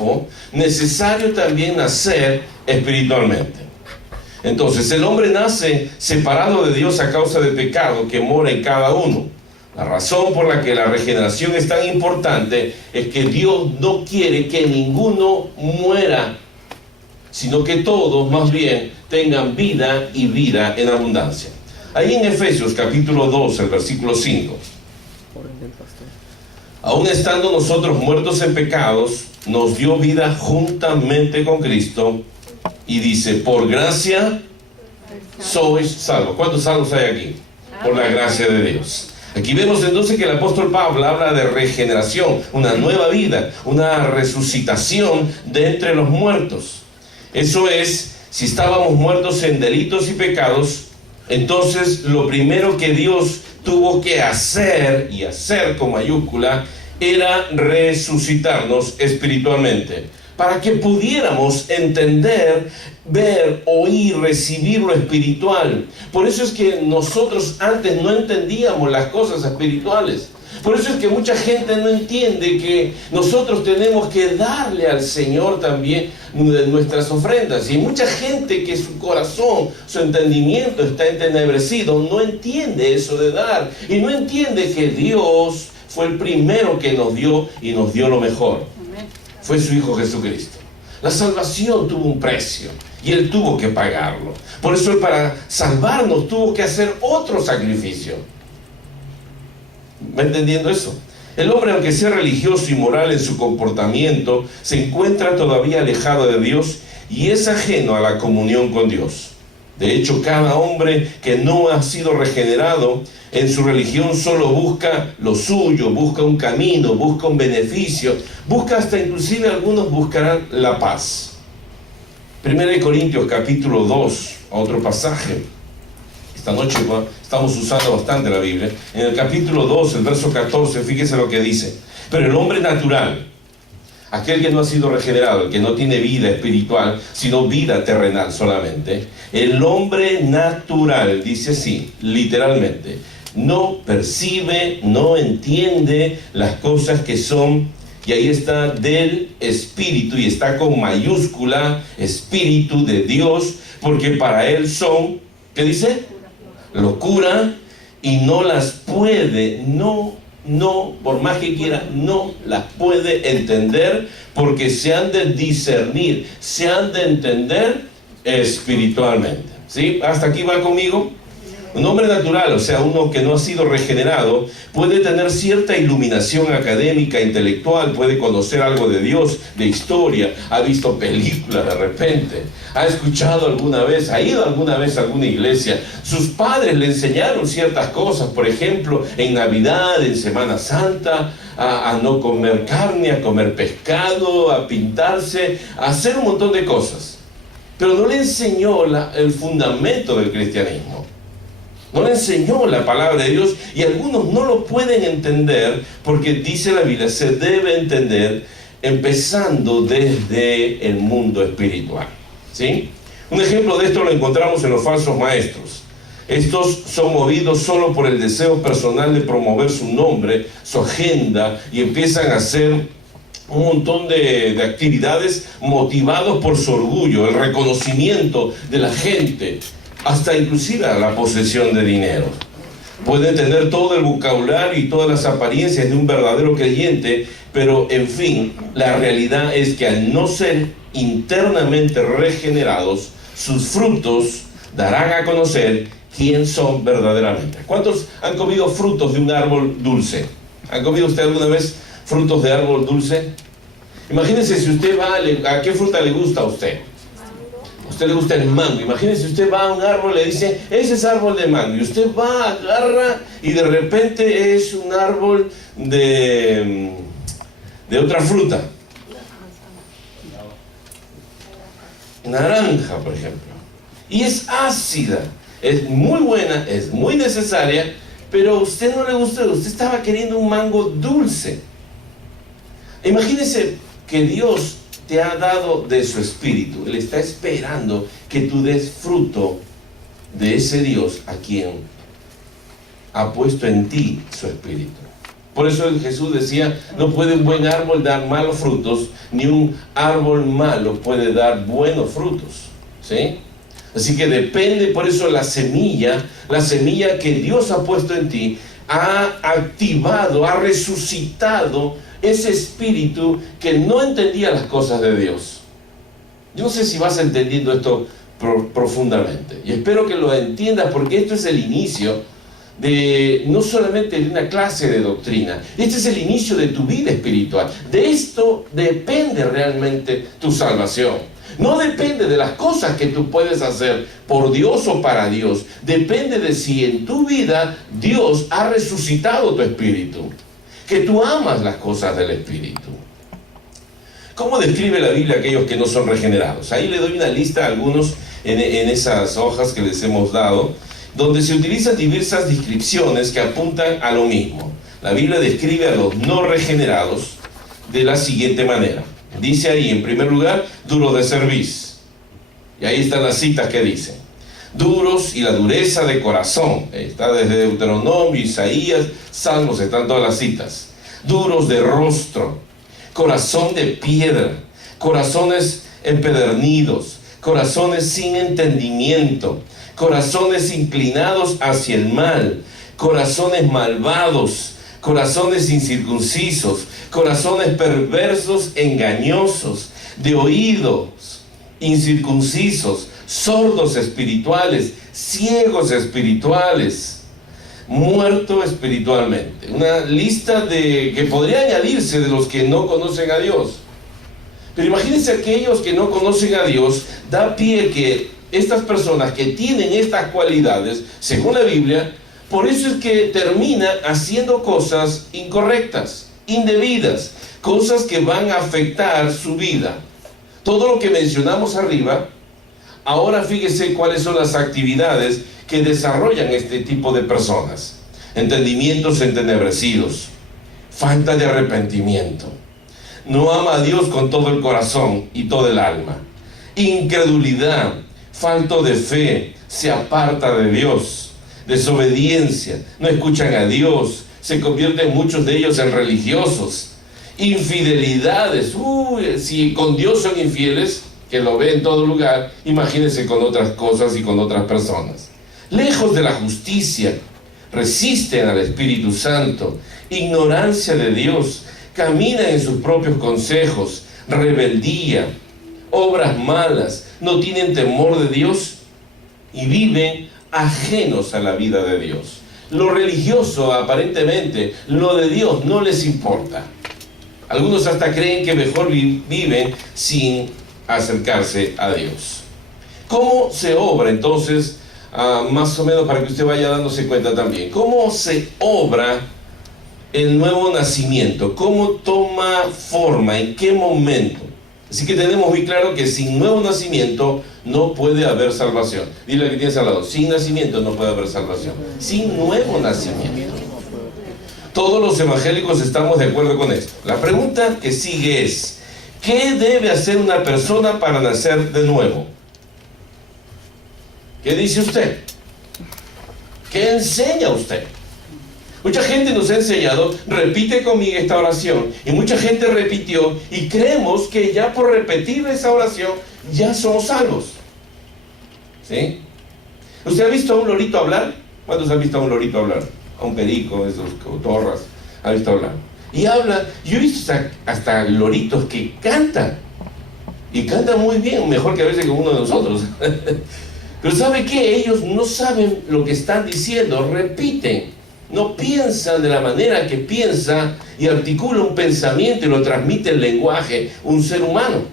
cuerpo, necesario también nacer espiritualmente. Entonces, el hombre nace separado de Dios a causa del pecado que mora en cada uno. La razón por la que la regeneración es tan importante es que Dios no quiere que ninguno muera, sino que todos más bien tengan vida y vida en abundancia. Ahí en Efesios capítulo 2, el versículo 5. Aun estando nosotros muertos en pecados, nos dio vida juntamente con Cristo. Y dice, por gracia sois salvos. ¿Cuántos salvos hay aquí? Por la gracia de Dios. Aquí vemos entonces que el apóstol Pablo habla de regeneración, una nueva vida, una resucitación de entre los muertos. Eso es, si estábamos muertos en delitos y pecados, entonces lo primero que Dios tuvo que hacer, y hacer con mayúscula, era resucitarnos espiritualmente, para que pudiéramos entender, ver, oír, recibir lo espiritual. Por eso es que nosotros antes no entendíamos las cosas espirituales. Por eso es que mucha gente no entiende que nosotros tenemos que darle al Señor también nuestras ofrendas. Y mucha gente que su corazón, su entendimiento está entenebrecido, no entiende eso de dar. Y no entiende que Dios fue el primero que nos dio y nos dio lo mejor. Fue su Hijo Jesucristo. La salvación tuvo un precio y Él tuvo que pagarlo. Por eso Él, para salvarnos, tuvo que hacer otro sacrificio. ¿Va entendiendo eso? El hombre, aunque sea religioso y moral en su comportamiento, se encuentra todavía alejado de Dios y es ajeno a la comunión con Dios. De hecho, cada hombre que no ha sido regenerado en su religión solo busca lo suyo, busca un camino, busca un beneficio, busca hasta inclusive algunos buscarán la paz. 1 Corintios capítulo 2, otro pasaje. Esta noche estamos usando bastante la Biblia. En el capítulo 2, el verso 14, fíjese lo que dice. Pero el hombre natural, aquel que no ha sido regenerado, el que no tiene vida espiritual, sino vida terrenal solamente, el hombre natural, dice así, literalmente, no percibe, no entiende las cosas que son, y ahí está, del Espíritu, y está con mayúscula, Espíritu de Dios, porque para él son, ¿qué dice? Locura, y no las puede, no, por más que quiera, no las puede entender, porque se han de discernir, se han de entender espiritualmente. ¿Sí? ¿Hasta aquí va conmigo? Un hombre natural, o sea, uno que no ha sido regenerado, puede tener cierta iluminación académica, intelectual, puede conocer algo de Dios, de historia, ha visto películas de repente, ha escuchado alguna vez, ha ido alguna vez a alguna iglesia, sus padres le enseñaron ciertas cosas, por ejemplo, en Navidad, en Semana Santa, a no comer carne, a comer pescado, a pintarse, a hacer un montón de cosas. Pero no le enseñó el fundamento del cristianismo. No le enseñó la palabra de Dios, y algunos no lo pueden entender porque dice la Biblia, se debe entender empezando desde el mundo espiritual. ¿Sí? Un ejemplo de esto lo encontramos en los falsos maestros. Estos son movidos solo por el deseo personal de promover su nombre, su agenda, y empiezan a hacer un montón de actividades motivados por su orgullo, el reconocimiento de la gente, hasta inclusive a la posesión de dinero. Pueden tener todo el vocabulario y todas las apariencias de un verdadero creyente, pero en fin, la realidad es que al no ser internamente regenerados, sus frutos darán a conocer quién son verdaderamente. ¿Cuántos han comido frutos de un árbol dulce? ¿Han comido usted alguna vez frutos de árbol dulce? Imagínense si usted va, ¿a qué fruta le gusta a usted? A usted le gusta el mango. Imagínense, usted va a un árbol y le dice, ese es árbol de mango. Y usted va, agarra, y de repente es un árbol de otra fruta. Naranja, por ejemplo. Y es ácida. Es muy buena, es muy necesaria, pero a usted no le gusta, usted estaba queriendo un mango dulce. Imagínese que Dios te ha dado de su espíritu. Él está esperando que tú des fruto de ese Dios a quien ha puesto en ti su espíritu. Por eso Jesús decía, no puede un buen árbol dar malos frutos, ni un árbol malo puede dar buenos frutos, ¿sí? Así que depende, por eso la semilla que Dios ha puesto en ti, ha activado, ha resucitado ese espíritu que no entendía las cosas de Dios. Yo no sé si vas entendiendo esto profundamente, y espero que lo entiendas, porque esto es el inicio de no solamente de una clase de doctrina, este es el inicio de tu vida espiritual. De esto depende realmente tu salvación. No depende de las cosas que tú puedes hacer por Dios o para Dios. Depende de si en tu vida Dios ha resucitado tu espíritu, que tú amas las cosas del espíritu. ¿Cómo describe la Biblia a aquellos que no son regenerados? Ahí le doy una lista a algunos en esas hojas que les hemos dado, donde se utilizan diversas descripciones que apuntan a lo mismo. La Biblia describe a los no regenerados de la siguiente manera. Dice ahí, en primer lugar, duros de cerviz. Y ahí están las citas que dicen. Duros y la dureza de corazón. Está desde Deuteronomio, Isaías, Salmos, están todas las citas. Duros de rostro, corazón de piedra, corazones empedernidos, corazones sin entendimiento, corazones inclinados hacia el mal, corazones malvados, corazones incircuncisos, corazones perversos, engañosos, de oídos incircuncisos, sordos espirituales, ciegos espirituales, muerto espiritualmente. Una lista que podría añadirse de los que no conocen a Dios. Pero imagínense, aquellos que no conocen a Dios, da pie que estas personas que tienen estas cualidades, según la Biblia, por eso es que termina haciendo cosas incorrectas, indebidas, cosas que van a afectar su vida. Todo lo que mencionamos arriba, ahora fíjese cuáles son las actividades que desarrollan este tipo de personas. Entendimientos entenebrecidos, falta de arrepentimiento, no ama a Dios con todo el corazón y todo el alma, incredulidad, falto de fe, se aparta de Dios, desobediencia, no escuchan a Dios, se convierten muchos de ellos en religiosos, infidelidades. Si con Dios son infieles, que lo ve en todo lugar, imagínense con otras cosas y con otras personas. Lejos de la justicia, resisten al Espíritu Santo, ignorancia de Dios, caminan en sus propios consejos, rebeldía, obras malas, no tienen temor de Dios y viven ajenos a la vida de Dios. Lo religioso, aparentemente, lo de Dios no les importa. Algunos hasta creen que mejor viven sin acercarse a Dios. ¿Cómo se obra entonces? Más o menos para que usted vaya dándose cuenta también. ¿Cómo se obra el nuevo nacimiento? ¿Cómo toma forma? ¿En qué momento? Así que tenemos muy claro que sin nuevo nacimiento no puede haber salvación. Dile al que tienes al lado, sin nacimiento no puede haber salvación. Sin nuevo nacimiento. Todos los evangélicos estamos de acuerdo con esto. La pregunta que sigue es, ¿qué debe hacer una persona para nacer de nuevo? ¿Qué dice usted? ¿Qué enseña usted? Mucha gente nos ha enseñado, repite conmigo esta oración, y mucha gente repitió, y creemos que ya por repetir esa oración, ya somos salvos. ¿Sí? ¿Usted ha visto a un lorito hablar? ¿Cuántos han visto a un lorito hablar? A un perico, esos cotorras, ha visto hablar. Y habla, yo he visto hasta loritos que cantan, y cantan muy bien, mejor que a veces que uno de nosotros. Pero ¿sabe qué? Ellos no saben lo que están diciendo, repiten. No piensan de la manera que piensa y articula un pensamiento y lo transmite el lenguaje un ser humano.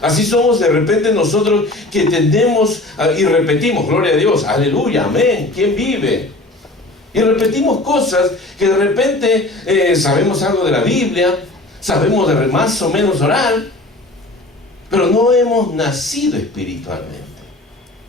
Así somos de repente nosotros, que tendemos y repetimos, gloria a Dios, aleluya, amén, ¿quién vive? Y repetimos cosas que de repente sabemos algo de la Biblia, sabemos de más o menos orar, pero no hemos nacido espiritualmente.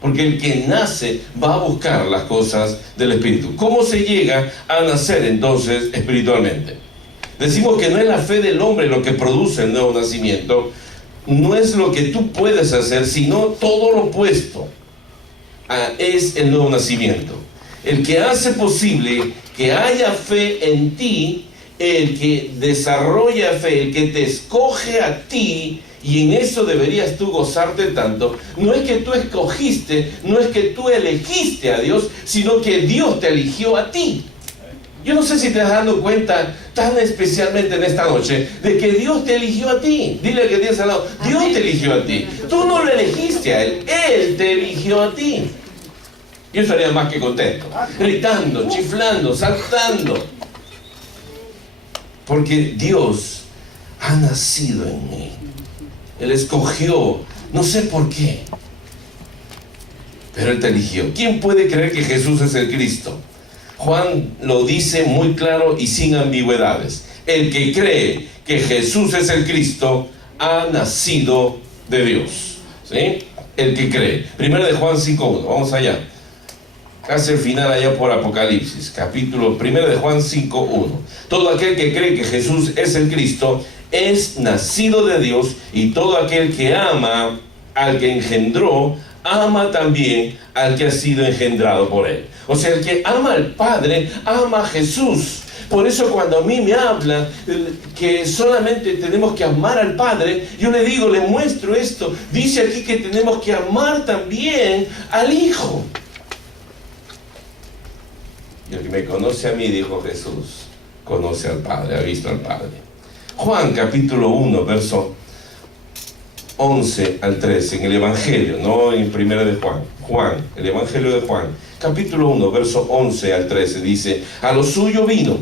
Porque el que nace va a buscar las cosas del Espíritu. ¿Cómo se llega a nacer entonces espiritualmente? Decimos que no es la fe del hombre lo que produce el nuevo nacimiento, no es lo que tú puedes hacer, sino todo lo opuesto es el nuevo nacimiento. el que hace posible que haya fe en ti, el que desarrolla fe, el que te escoge a ti, y en eso deberías tú gozarte tanto. No es que tú escogiste, no es que tú elegiste a Dios, sino que Dios te eligió a ti. Yo no sé si te estás dando cuenta tan especialmente en esta noche de que Dios te eligió a ti. Dile al que tienes al lado, Dios te eligió a ti. Tú no lo elegiste a Él te eligió a ti. Yo estaría más que contento, gritando, chiflando, saltando. Porque Dios ha nacido en mí. Él escogió, no sé por qué, pero Él te eligió. ¿Quién puede creer que Jesús es el Cristo? Juan lo dice muy claro y sin ambigüedades. El que cree que Jesús es el Cristo ha nacido de Dios. ¿Sí? El que cree. Primero de Juan 5.1. Vamos allá. Casi el final allá por Apocalipsis. Capítulo 1 de Juan 5.1. Todo aquel que cree que Jesús es el Cristo es nacido de Dios, y todo aquel que ama al que engendró, ama también al que ha sido engendrado por Él. O sea, el que ama al Padre, ama a Jesús. Por eso cuando a mí me hablan que solamente tenemos que amar al Padre, yo le digo, le muestro esto. Dice aquí que tenemos que amar también al Hijo. Y el que me conoce a mí, dijo Jesús, conoce al Padre, ha visto al Padre. Juan capítulo 1, verso 11 al 13, en el Evangelio, no en primera de Juan. Juan, el Evangelio de Juan, capítulo 1, verso 11 al 13, dice: a lo suyo vino,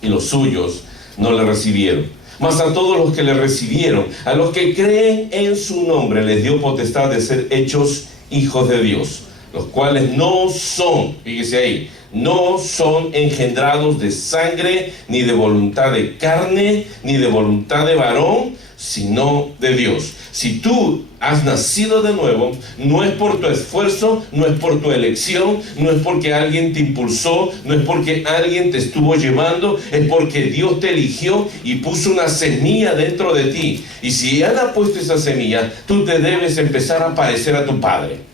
y los suyos no le recibieron. Mas a todos los que le recibieron, a los que creen en su nombre, les dio potestad de ser hechos hijos de Dios, los cuales no son, fíjese ahí, no son engendrados de sangre, ni de voluntad de carne, ni de voluntad de varón, sino de Dios. Si tú has nacido de nuevo, no es por tu esfuerzo, no es por tu elección, no es porque alguien te impulsó, no es porque alguien te estuvo llevando, es porque Dios te eligió y puso una semilla dentro de ti. Y si Él ha puesto esa semilla, tú te debes empezar a parecer a tu Padre.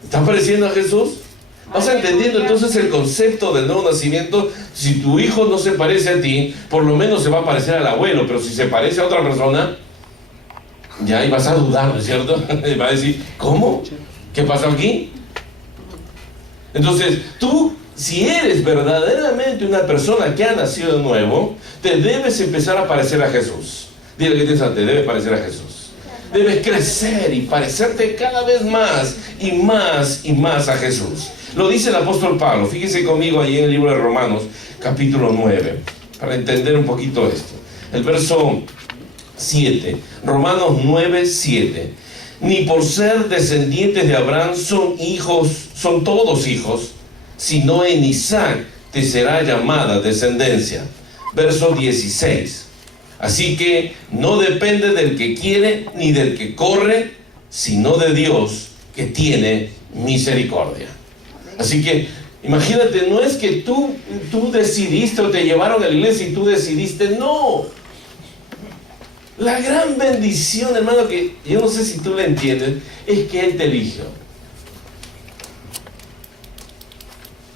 ¿Estás pareciendo a Jesús? ¿Vas entendiendo entonces el concepto del nuevo nacimiento? Si tu hijo no se parece a ti, por lo menos se va a parecer al abuelo, pero si se parece a otra persona, ya ahí vas a dudar, ¿no es cierto? Va a decir, ¿cómo? ¿Qué pasa aquí? Entonces, tú, si eres verdaderamente una persona que ha nacido de nuevo, te debes empezar a parecer a Jesús. Dile que tienes, te debes parecer a Jesús. Debes crecer y parecerte cada vez más y más y más a Jesús. Lo dice el apóstol Pablo. Fíjense conmigo ahí en el libro de Romanos, capítulo 9, para entender un poquito esto. El verso 7, Romanos 9, 7. Ni por ser descendientes de Abraham son todos hijos, sino en Isaac te será llamada descendencia. Verso 16. Así que no depende del que quiere ni del que corre, sino de Dios que tiene misericordia. Así que imagínate, no es que tú decidiste o te llevaron a la iglesia y tú decidiste, no. La gran bendición, hermano, que yo no sé si tú la entiendes, es que Él te eligió.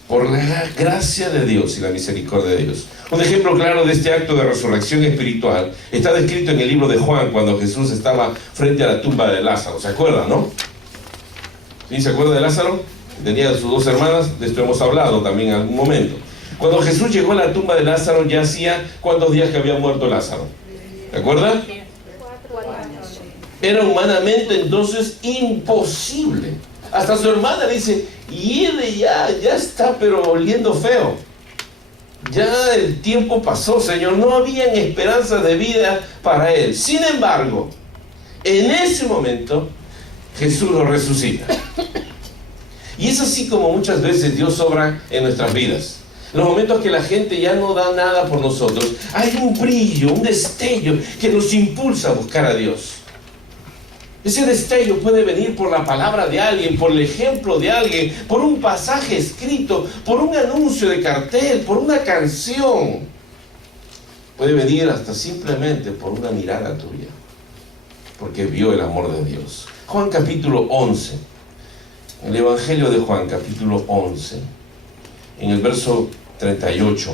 Por la gracia de Dios y la misericordia de Dios. Un ejemplo claro de este acto de resurrección espiritual está descrito en el libro de Juan, cuando Jesús estaba frente a la tumba de Lázaro. ¿Se acuerdan, no? ¿Sí? ¿Se acuerdan de Lázaro? Tenía sus dos hermanas, de esto hemos hablado también en algún momento. Cuando Jesús llegó a la tumba de Lázaro, ya hacía ¿cuántos días que había muerto Lázaro? ¿Se acuerdan? 4 años. Era humanamente entonces imposible. Hasta su hermana dice, y él ya está pero oliendo feo. Ya el tiempo pasó, Señor, no había esperanza de vida para él. Sin embargo, en ese momento, Jesús lo resucita. Y es así como muchas veces Dios obra en nuestras vidas. En los momentos que la gente ya no da nada por nosotros, hay un brillo, un destello que nos impulsa a buscar a Dios. Ese destello puede venir por la palabra de alguien, por el ejemplo de alguien, por un pasaje escrito, por un anuncio de cartel, por una canción. Puede venir hasta simplemente por una mirada tuya, porque vio el amor de Dios. Juan capítulo 11. El Evangelio de Juan, capítulo 11, en el verso 38,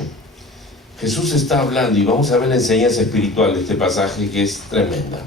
Jesús está hablando y vamos a ver la enseñanza espiritual de este pasaje que es tremenda.